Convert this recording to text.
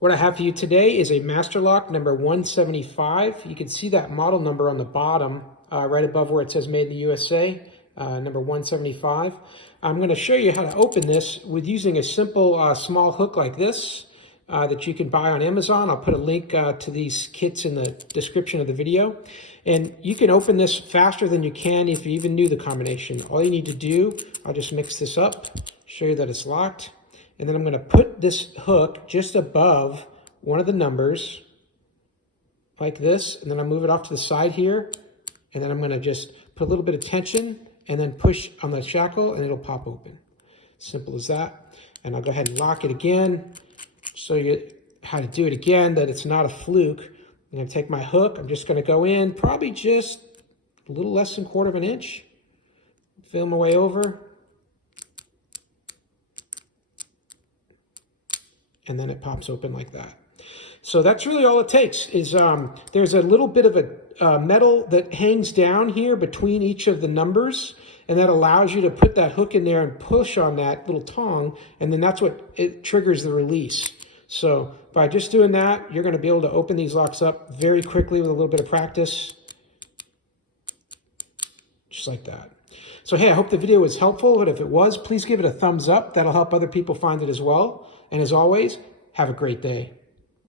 What I have for you today is a masterlock number 175. You can see that model number on the bottom, right above where it says Made in the USA, number 175. I'm going to show you how to open this with using a simple small hook like this that you can buy on Amazon. I'll put a link to these kits in the description of the video. And you can open this faster than you can if you even knew the combination. All you need to do, I'll just mix this up, show you that it's locked. And then I'm going to put this hook just above one of the numbers like this. And then I'll move it off to the side here. And then I'm going to just put a little bit of tension and then push on the shackle and it'll pop open. Simple as that. And I'll go ahead and lock it again. Show you how to do it again, that it's not a fluke. I'm going to take my hook. I'm just going to go in probably just a little less than 1/4 of an inch. Feel my way over. And then it pops open like that. So that's really all it takes is there's a little bit of a metal that hangs down here between each of the numbers, and that allows you to put that hook in there and push on that little tong, and then that's what it triggers the release. So by just doing that, you're going to be able to open these locks up very quickly with a little bit of practice, just like that. So hey, I hope the video was helpful, but if it was, please give it a thumbs up. That'll help other people find it as well. And as always, have a great day.